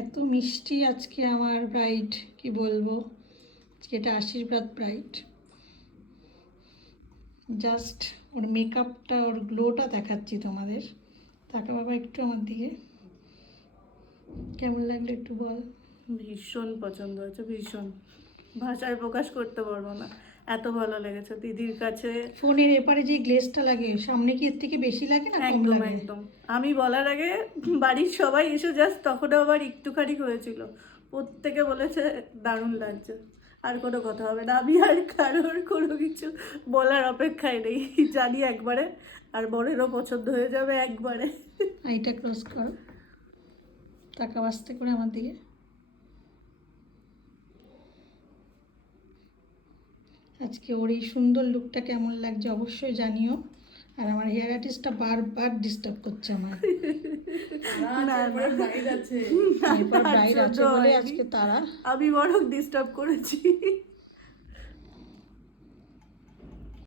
এত মিষ্টি আজকে আমার ব্রাইড, কি বলবো। আজকে এটা আশীর্বাদ ব্রাইড। জাস্ট ওর মেকআপটা, ওর গ্লোটা দেখাচ্ছি তোমাদের। তাকা বাবা একটু আমার দিকে, কেমন লাগলো একটু বল। ভীষণ পছন্দ হয়েছে, ভীষণ, ভাষায় প্রকাশ করতে পারবো না, এত ভালো লেগেছে দিদির কাছে। ফোনের এপারে যে গ্লেজটা লাগে, সামনে কি এর থেকে বেশি লাগে না কম একদম লাগে? একদম, আমি বলার আগে বাড়ির সবাই এসে জাস্ট তখনও আবার একটুখানি হয়েছিল, প্রত্যেকে বলেছে দারুণ লাগছে। আর কোনো কথা হবে না, আমি আর কারোর কোনো কিছু বলার অপেক্ষায় নেই, জানি একবারে আর বরেরও পছন্দ হয়ে যাবে একবারে। আইটা ক্রস করো, তাকাও আস্তে করে আমার দিকে। আজকে ওর এই সুন্দর লুকটা কেমন লাগছে অবশ্যই জানিও। আর আমার হেয়ার আর্টিস্টটা বারবার ডিস্টার্ব করছে আমার। এরপর ব্রাইড আছে বলে আজকে তারা। আমি বরং ডিস্টার্ব করেছি।